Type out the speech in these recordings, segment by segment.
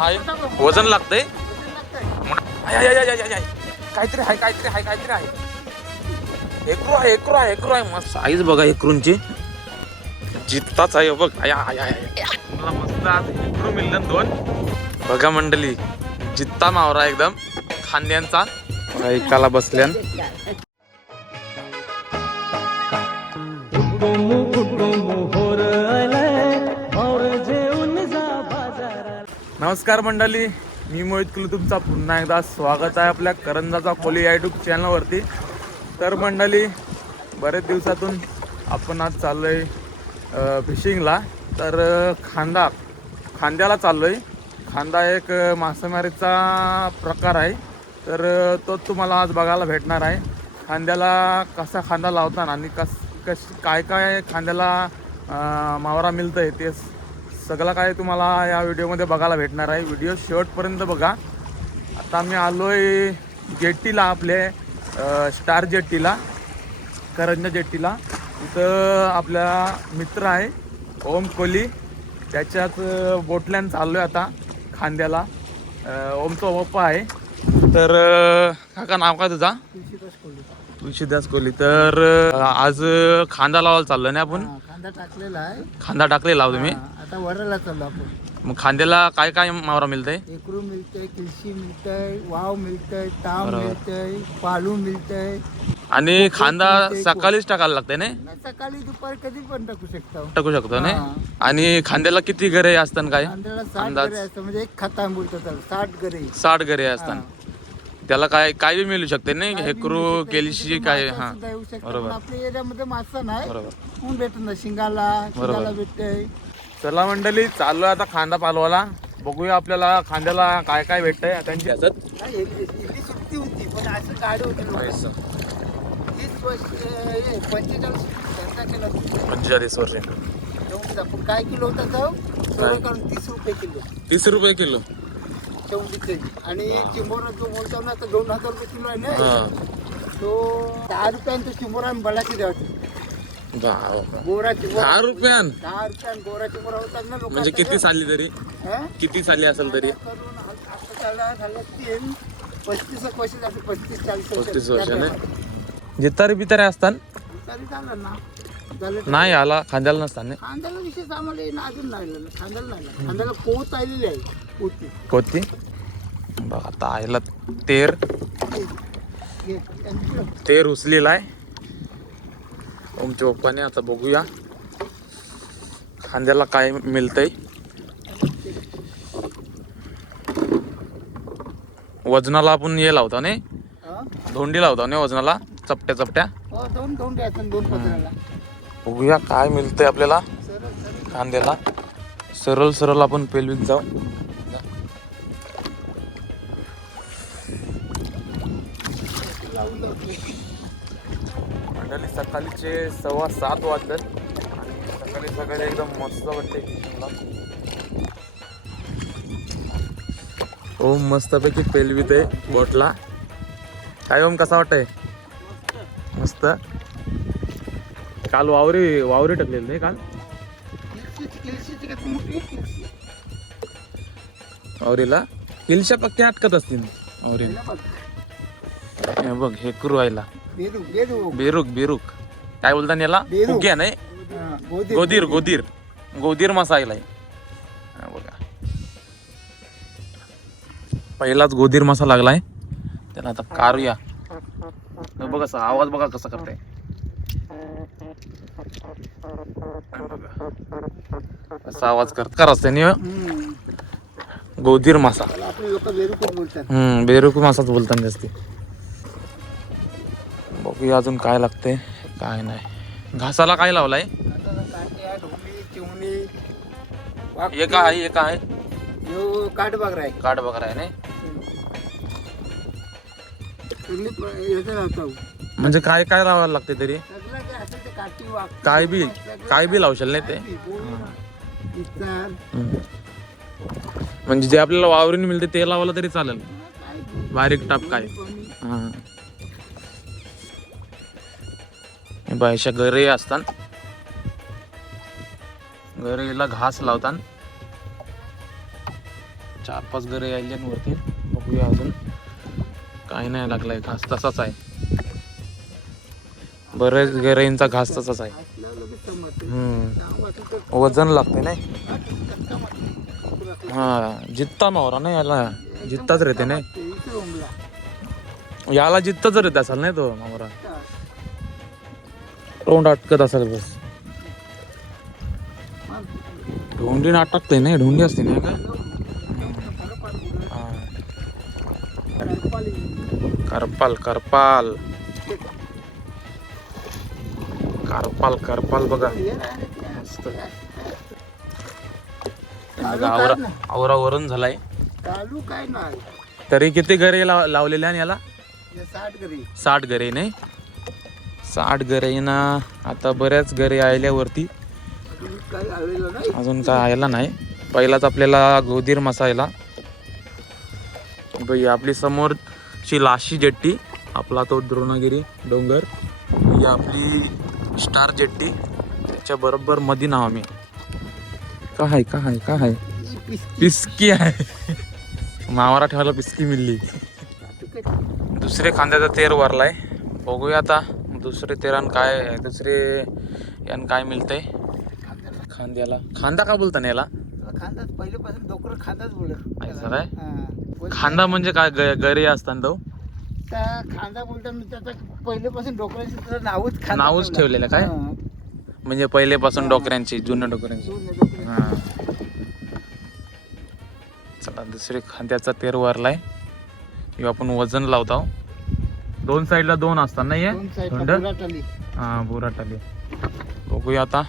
आहे वजन लागतंय? काहीतरी आहे काहीतरी आहे काहीतरी आहे एकरू आहे एकरू आहे एकरू आहे मस्त साईज बघा एकरूंची. जितताच आहे बघ. आय, आय, मला मस्त आज एकरू मिळलं दोन. बघा मंडळी जित्ता मावरा एकदम खांद्यांचा. ऐकाला एकाला बसल्यान. नमस्कार मंडळी मी मोहित कुलू तुमचा पुन्हा एकदा स्वागत आहे आपल्या करंजाचा कोली यूट्यूब चॅनलवरती तर मंडळी बरेच दिवसातून आपण आज चाललो आहे फिशिंगला तर खांदा खांद्याला चाललो आहे खांदा एक मासेमारीचा प्रकार आहे. तर तो तुम्हाला आज बघायला भेटणार आहे. खांद्याला कसा खांदा लावतात आणि कस कश काय काय खांद्याला मावरा मिळतं आहे ते सगळं काय तुम्हाला या व्हिडिओमध्ये बघायला भेटणार आहे. व्हिडिओ शेवटपर्यंत बघा. आता मी आलो आहे जेट्टीला आपले स्टार जेट्टीला करंजा जेट्टीला. इथं आपला मित्र आहे ओम कोहली त्याच्यात बोटल्यान चाललो आहे आता खांद्याला. ओमचा पप्पा आहे. तर काका नाव काय तुझा? तुळशीदास कोहली तर आज खांदा लावायला चाललो ना आपण? कांदा टाकलेला आहे. खांदा टाकलेला तुम्ही? आता वडाला चाललो आपण. मग खांद्याला काय काय मावरा मिळतंय? एकरू मिळतंय किलशी मिळतंय वाव मिळतंय ताम मिळतंय पालू मिळतंय. आणि खांदा सकाळीच टाकायला लागतंय ना सकाळी दुपारी कधी पण टाकू शकता. टाकू शकतो ना हा. आणि खांद्याला किती घरे असतात काय? साठ अंदाज? असतं म्हणजे एक खाता बोलतो त्याला साठ गरे साठ घरे असतात. त्याला काय काय बी मिळू शकते नाही? हेकरू केलीशी काय हा. बरोबर. आपल्या एरियामध्ये मासा नाही. बरोबर. ऊन भेटत ना शिंगाला शिंगाला भेटतंय. चला मंडळी चाललो आता खांदा पालवाला बघूया आपल्याला खांद्याला काय काय भेटतंय. त्यांची ह्याच्यात सुट्टी होती पण असं गाडी होती. तीस वर्ष हे, पंचेचाळीस धंदा केला पंचेचाळीस वर्ष. आपण काय किलो होता तीस रुपये किलो. तीस रुपये किलो. शेवटीचे आणि चिंबोरा जो बोलतो ना तो दोन हजार रुपये किलो आहे हा. ना तो दहा रुपयानं चिंबोरा आणि बलाची द्यावते दहा रुपयान? दहा रुपयानं गोरा चिंबोरा होतात ना लोक म्हणजे किती साली तरी? किती साली असेल तरी? करून आता झाला झालं तीन. पस्तीस वर्ष झाली पस्तीस चाळीस वर्ष. पस्तीस वर्षाने जितारी बितारे असतात? तरी झालं ना. झालं नाही आला खांद्याला नसतात ना खांद्याला विशेष आम्हाला येणं अजून नाही आलेलं. खांद्याला नाही आलं. खांद्याला पोत आलेली आहे पोती. कोणती बघ आता आयला तेर. घे, त्यांची तेर उचलेला आहे. ओमच्या पप्पाने आता बघूया. खांद्याला काय मिळतंय. वजनाला आपण हे लावतो नाही? धोंडी लावतो नाही वजनाला? चपट्या चपट्या? हो बघूया काय मिळतंय आपल्याला. कांद्याला सरळ सरळ आपण पेलवीत जाऊ. मंडळी सकाळीचे सव्वा सात वाजतात आणि सकाळी सकाळी एकदम मस्त वाटते किशनला ओम मस्तपैकी पेलवीत आहे बोटला. काय ओम कसा वाटतंय? मस्त. काल वावरी वावरी टाकलेली नाही काल? वावरीला? किलच्या पक्के पक्क्या अटकत असतील. औरीला बघ. हे करू हे बेरुक बेरुक काय बोलता याला बेरुक. नाही? हा, गोदी- गोदीर गोदीर. गोदीर. मसाला आहे. हा बघा. पहिलाच गोदीर मासा लागलाय. त्याला आता कारूया. हे बघा असा आवाज बघा कसा करताय. हे बघा. असा आवाज करत कर असते नि हम्म. गोदीर मासा. त्याला आपले लोक बेरूकच बोलतात. हम्म बेरुक मासाच बोलताना जास्ती. बघूया अजून काय लागते काय नाही. घासाला काय लावलाय? एक आहे एक आहे. काट बघराय काट काठ आहे नाही? म्हणजे काय काय लावायला लागते तरी? काय बी काय बी लावशाल नाही ते? म्हणजे जे आपल्याला वावरीने मिळते ते लावलं तरी चालेल. बारीक टाप काय? कोणी- हा. हे बायशा गरे असतात. गरेला घास लावतात. चार पाच गरे यायले वरती. बघूया अजून. काही नाही लागलाय घास तसाच आहे. बरेच गरेंचा घास तसाच आहे. हम्म. वजन लागते नाही. हा जित्ता मावरा नाही याला. जित्ताच रेते नाही. याला जित्ताच रेते असाल नाही तो मावरा तोंड अटकत असेल बस. ढोंडी अटकते नाही ढोंडी असते नाही का. करपाल करपाल. करपाल करपाल बघा. मस्त. आवरा झालाय. चालू काय नाही तरी किती घरे लाव लावलेले आणि याला? साठ घरी. साठ घरे नाही? साठ घरे ना आता बऱ्याच घरे आल्यावरती अजून काय आयला नाही. पहिलाच आपल्याला गोधीर मसायला. बाई आपली समोरची लाशी जेट्टी आपला तो द्रोणागिरी डोंगर ही आपली स्टार जेट्टी त्याच्या बरोबर मध्ये नाव आम्ही काय काय काय का पिस्ती पिस्की आहे. मावारा ठेवायला पिस्की मिळली. दुसरे खांद्याचा तेर वरलाय. बघूया आता. दुसरे तेरान काय दुसरे यान काय मिळतंय? खांद्याला. खांदा का बोलता ना याला खांदाच पहिल्यापासून डोकर खांदाच बोलत असं काय? खांदा म्हणजे काय? ग- गरे असताना तो? त्या खांदा बोलता मी त्याचा पहिल्यापासून डोकराची त्याचं नावच खांदा नावच ठेवलं. ठेवलेलं काय? हा. म्हणजे पहिलेपासून डोकऱ्यांची जुन्या डोकऱ्यांची. जुने डोकरे. हा चला दुसरे खांद्याचा तेर वरलाय. आपण वजन लावतो दोन साईडला दोन असतात नाही साईडला थंड. हा बुराटाली बघूया आता?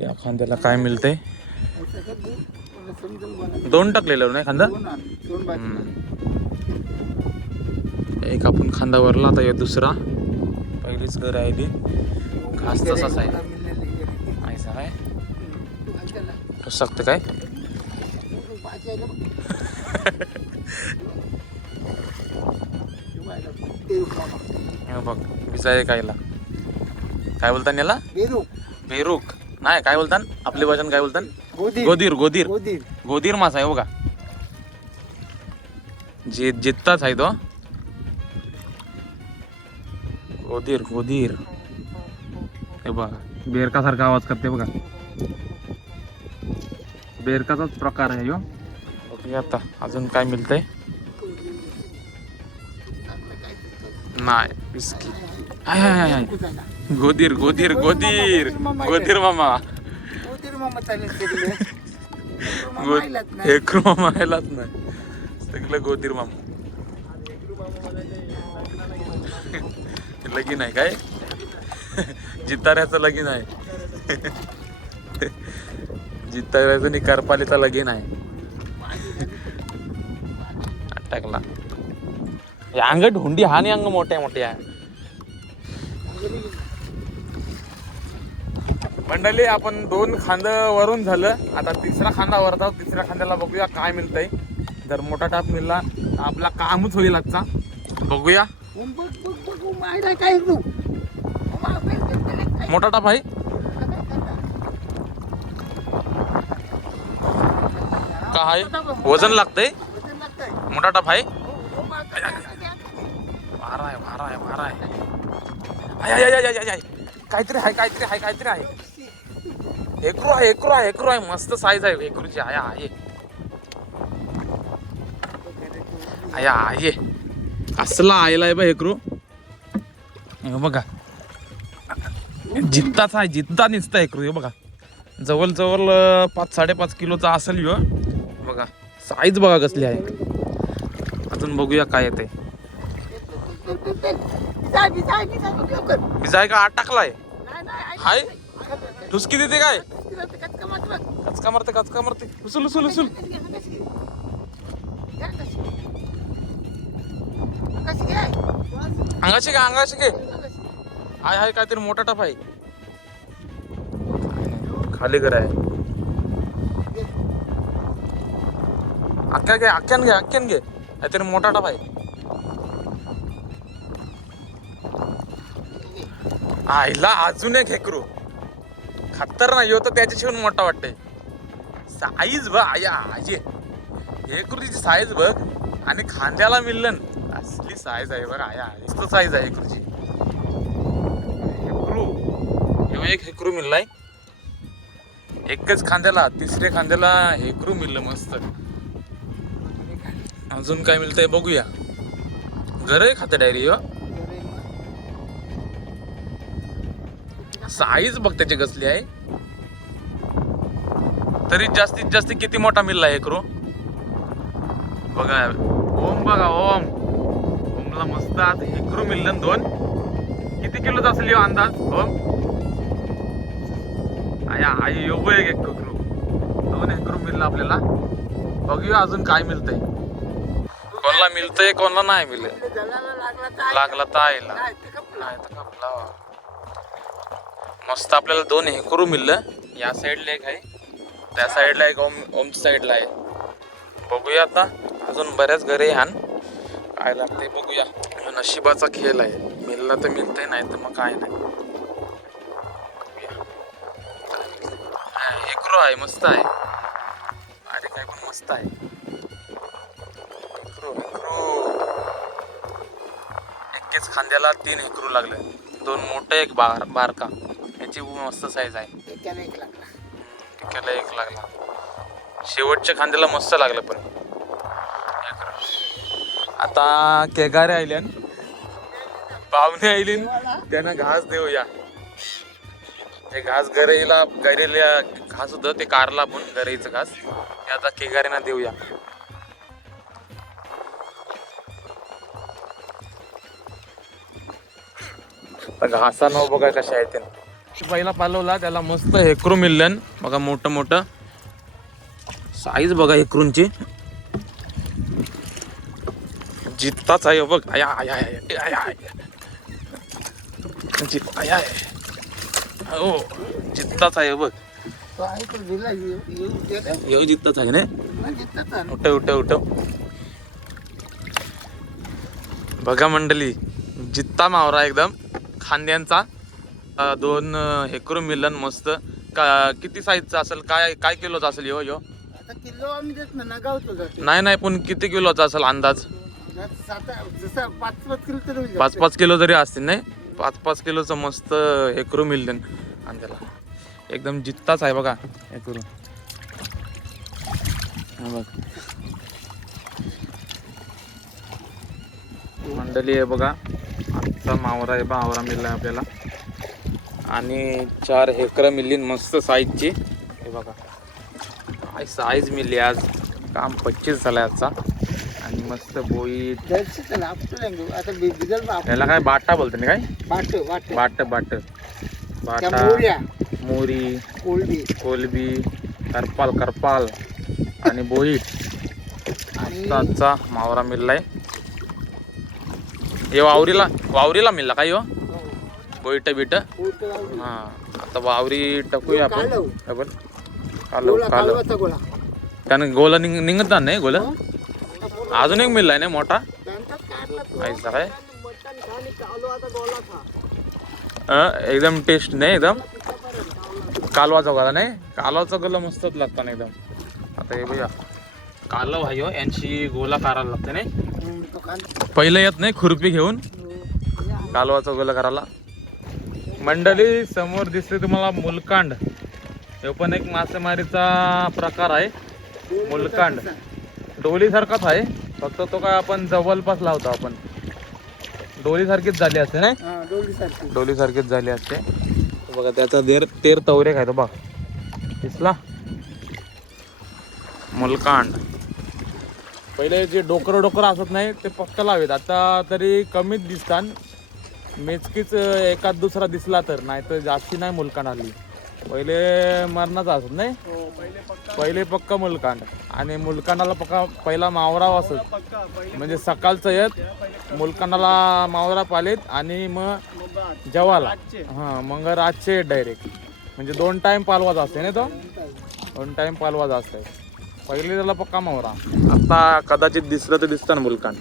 या खांद्याला काय मिळतंय मला. दोन टाकलेलं नाही खांदा बाजूला. एक आपण खांदा वरला आता या दुसरा पहिलीच घर आहे ती घास तसाच आहे काय तू घाल त्याला. करू शकते काय बघ. तू. हे कायला काय बोलतात याला बेरूक. बेरूक नाही काय बोलतात आपली भाषण काय गोधीर. गोदीर गोदीर गोधीर. गोदीर मासा आहे बघा जी जित्ताच आहे तो गोदीर गोदीर हे बघा बेरकासारखा आवाज करते बघा बेरकाचाच प्रकार आहे ह्यो बघूया आता अजून काय मिळतंय नाही बिस्किट हाय हाय हाय गोदीर गोदीर गोदीर गोदीर मामा गोधीर मामा चालेल सगळे. मामा आयलाच नाही. हेकरू मामा नाही सगळं गोदीर मामा लगीन आहे काय जिताऱ्याचं लगीन आहे जिताऱ्याचं आणि करपालीचा लगीन आहे टाकला अंग ढोंडी हा नाही अंग मोठ्या मोठ्या मंडळी आपण दोन खांद वरून झालं. आता तिसरा खांदा वरता तिसऱ्या खांद्याला बघूया काय मिळतंय. जर मोठा टाप मिळाला तर आपला कामच होईल आजचा. बघूया. काय मोठा टाप आहे. का आहे? वजन लागतंय. मोठा टाप आहे. भारा आहे. आय, आय, आय, आय, आय, काहीतरी आहे काहीतरी आहे काहीतरी आहे. एकरू आहे एकरू आहे एकरू आहे. मस्त साईज आहे एकरूची आया आहे आया आहे असला आयला आहे बा एकरू हे बघा. जित्ताच आहे जित्ता निसता एकरू हे बघा. जवळ जवळ पाच साडेपाच किलोचा असेल ह्यो बघा. साईज बघा कसली आहे. अजून बघूया काय येते बेल, बेल, का आत टाकलाय? हाय. ठुसकी देते काय? कचका मारते कचका मारते. उचल उचल उचल. घ्या अंगाशी का अंगाशी घे. हाय हाय हाय काहीतरी मोठा टप आहे. खाली घर आहे. अख्ख्या घे अख्ख्यान घे अख्ख्यान घे. काहीतरी मोठा टप आहे. आईला अजून एक हेकरू. खतर नाही हो तर त्याच्याशिवाय मोठा वाटतंय. साईज बघ आया आजे. हेकरू तिची साईज बघ आणि खांद्याला मिलन. असली साईज आहे बघ आया नुसतं साईज आहे हेकरूची. हेकरू. ह्यो एक हेकरू मिळलाय एकच खांद्याला तिसऱ्या खांद्याला हेकरू मिळलं मस्त. अजून काय मिळतंय बघूया. घरही खातं डायरी हो साईज बघ त्याची कसली आहे. तरी जास्तीत जास्त किती मोठा मिळला हेकरू बघा ओम बघा ओम. ओमला मस्त आज हेकरू मिळलं ना दोन. किती किलोचा असेल अंदाज? ओम. आया आई येऊ एक हेकरू दोन हेकरू मिळलं आपल्याला. बघूया अजून काय मिळतंय. कोणाला मिळतंय कोणाला नाही मिळत. लागला तर आईला नाही, ते खपलं. नाही तर कापला मस्त आपल्याला दोन हेकरू मिळलं. या साईडला एक आहे. त्या साईडला एक ओम ओमच्या साईडला आहे. बघूया आता. अजून बऱ्याच घरे हान. काय लागते बघूया. नशिबाचा खेळ आहे. मिळलं तर मिळतंय नाही तर मग काय नाही. बघूया. हेकरू आहे मस्त आहे. अरे काय पण मस्त आहे. हेकरू हेकरू. एकेच खांद्याला तीन हेकरू लागले. दोन मोठे एक बार बारका. याची मस्त साईज आहे. एक लागला. एक लागला. शेवटच्या खांद्याला मस्त लागलं पण. आता केगारे आयल्यान पाहुणे आयलीन त्यांना घास देऊया. ते घास गरेला गरेला घास होतं ते कारला पण गरेचं घास. ते आता केगारेना देऊया. घासा न बघा कशा आहेत ते. पहिला पालवला त्याला मस्त हेकरू मिळलं बघा मोठं मोठं. साईज बघा हेकरूंची जित्ताच आहे बघ. आया आया आया आया जित आया आय. हो जित्ताच आहे बघ. येऊ जित्ताच आहे ना उठव उठव उठव बघा मंडळी जित्ता मावरा एकदम. खांद्यांचा. दोन अं, हेकरू मिलन मस्त. का किती साईजचा असेल काय काय किलोचा असेल यो यो? आता किलो आम्ही देत ना नगावतो जातो नाही नाही पण किती किलोचा असेल अंदाज? सात जसं पाच पाच किलो तरी होईल पाच पाच किलो जरी असतील नाही? पाच पाच किलोचं मस्त हेकरू मिळलं अंड्याला एकदम जित्ताच आहे बघा. हेकरू हा बघ. मंडळी आहे बघा. आजचा मावरा आहे मावरा मिळला आपल्याला. आणि चार हेकरं मिळली मस्त साईजची हे बघा. काय साईज मिळली आज? काम पच्चीस झालाय आजचा. आणि मस्त बोई. त्याला काय बाटा बोलतो ना काय? बाट बाट. बाट मोरी कोळबी कोलबी. करपाल करपाल. आणि बोईट आजचा मावरा मिळलाय हे वावरीला वावरीला मिळला काय हो बोईट बिट. हा आता वावरी टाकूया आपण. कालव. डबल कालो गोळा कालो कालवाचा गोळा त्यानं गोला. निघ निघत नाही गोला? अजून एक मिळलाय ना मोठा? काय एकदम टेस्ट नाही एकदम? कालवाचा गोला नाही? कालवाचा गोला मस्तच लागतो ना एकदम. आता हे बघा कालव आहे हो यांची गोला करायला लागते नाही? पहिलं येत नाही खुरपी घेऊन. हे. कालवाचा गोला करायला. मंडळी समोर दिसते तुम्हाला मुलकांड. हे पण एक मासेमारीचा प्रकार आहे. मुलकांड. डोली सारखाच आहे. फक्त तो काय आपण जवळपास लावतो आपण. डोली सारखीच झाली असते नाही? हा, डोलीसारखी. डोली सारखीच झाली असते. बघा त्याचा देर तेर तवरे खायतो बघ. दिसला? मुलकांड. पहिले जे डोकर डोकर असत नाही ते पक्क लावेत. आता तरी कमीच दिसतात. मेचकीच एकाद दुसरा दिसला तर नाही तर जास्ती नाही मुलकांड आली. पहिले मरणाचा असत नाही? हो, पहिले पक्का. मुलकांड आणि मुलकांडाला पक्का पहिला मावरा असत. म्हणजे सकाळचं येत मुलकांडाला मावरा पालेत आणि मग. जेवाला. हा मग रातचे डायरेक्ट म्हणजे दोन टाइम पालवाचा असते ना तो? दोन टाइम पालवाचा असते. पहिले त्याला पक्का मावरा. आता कदाचित दिसलं तर दिसतं ना मुलकांड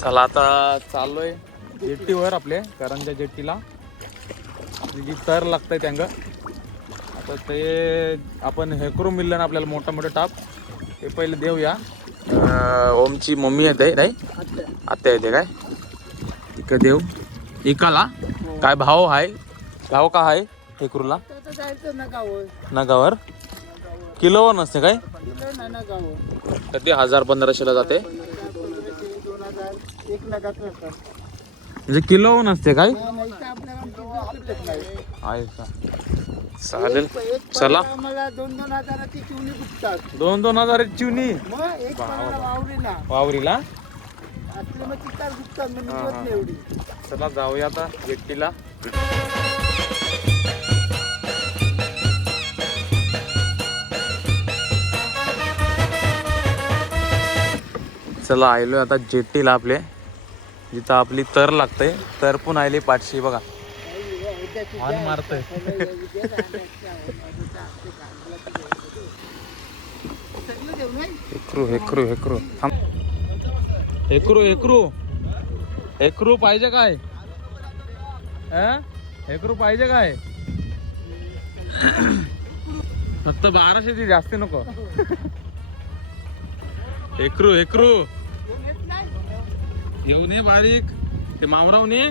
चला आता चाललोय. जेट्टीवर आपले करंजा जेट्टीला जी तर लागतंय त्यांग. तर ते आपण हे करून मिळलं ना आपल्याला मोठा मोठा टाप. ते पहिले देऊया. ओमची मम्मी येते नाही आत्या येते काय? इकडे देव इकाला. काय भाव आहे भाव का आहे हेकरूला नगावर. किलोवर नसते काय? कधी तर ते हजार पंधराशेला जाते. म्हणजे किलो नसते काय? किलो चालेल. चला. मला दोन दोन हजाराची चिवणी दोन दोन हजार चिवणी. वावरीला. चला जाऊया आता व्यक्तीला चला आयलो आता जेट्टीला आपले. जिथं आपली तर लागते तर पण आली पाचशे बघा. हॉर्न मारतोय. हेकरू हेकरू हेकरू. थांब. हेकरू हेकरू. हेकरू पाहिजे काय? हेकरू पाहिजे काय? फक्त बाराशे ती जास्त नको. हेकरू हेकरू. येऊन ये बारीक. ते मामरावून. ये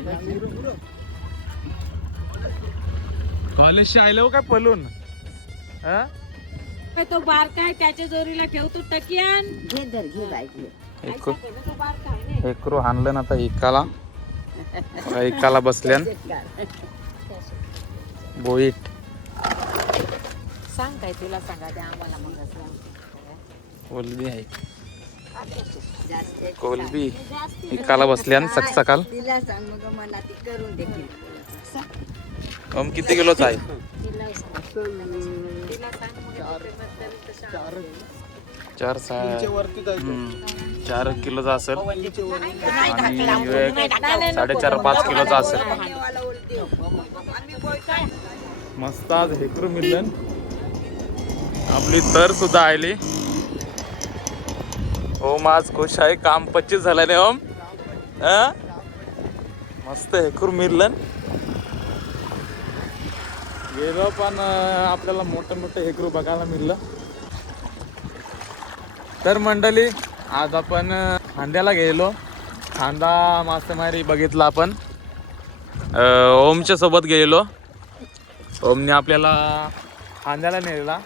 कॉलेजशी आलो काय पलून? तो बार काय त्याच्या जोरीला ठेवतो? टकियान. घे धर घे बाय घे. हेकरू तो बार काय नाही. हेकरू हाणलं ना आता एकाला. एकाला बसल्यान. बोईट. सांग काय तुला सांगा ते आम्हाला मग कोलबी आहे. कोलबी. बसली आणि सक सकाल. तिला सांग मग मला ती करून देखील किती किलोच आहे चार चार चार किलोचा असेल. आणि साडेचार पाच किलोचा असेल. मस्त आज हेकरू मिलन. आपली तर सुद्धा आली हो, ओम आज खुश आहे काम पच्चीस झालं नाही हो? ओम अं? मस्त हेकरू मिलन. गेलो पण आपल्याला मोठं मोठं हेकरू बघायला मिळलं. तर मंडळी आज आपण खांद्याला गेलो खांदा मासेमारी बघितला आपण. ओमच्या सोबत गेलो ओमने आपल्याला खांद्याला नेलेला.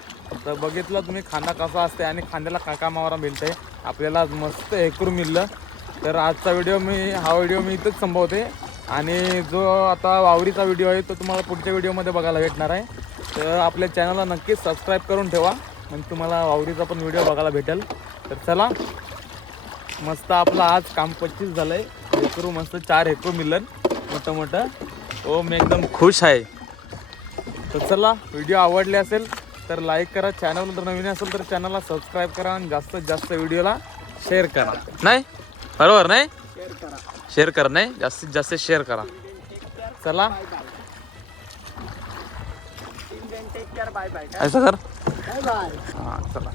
तर बघितलं तुम्ही खांदा कसा असते आणि खांद्याला काका मावरा मिळते आपल्याला आज मस्त हेकरू मिळलं. तर आजचा व्हिडिओ मी हा व्हिडिओ मी इथंच संपवते. आणि जो आता वावरीचा व्हिडिओ आहे तो तुम्हाला पुढच्या व्हिडिओमध्ये बघायला भेटणार आहे. तर आपल्या चॅनलला नक्कीच सबस्क्राईब करून ठेवा. म्हणजे तुम्हाला वावरीचा पण व्हिडिओ बघायला भेटेल. तर चला मस्त आपलं आज काम पच्चीस झालं आहे हेकरू मस्त चार हेकरू मिळेल मोठं मोठं हो मी एकदम खुश आहे. तर चला व्हिडिओ आवडले असेल तर लाईक करा. चॅनल जर नवीन असेल तर चॅनलला सबस्क्राईब करा आणि जास्तीत जास्त व्हिडिओला शेअर करा. नाही? बरोबर नाही? शेअर करा शेअर करा नाही? जास्तीत जास्त शेअर करा. चला. असं कर बाय बाय हां चला.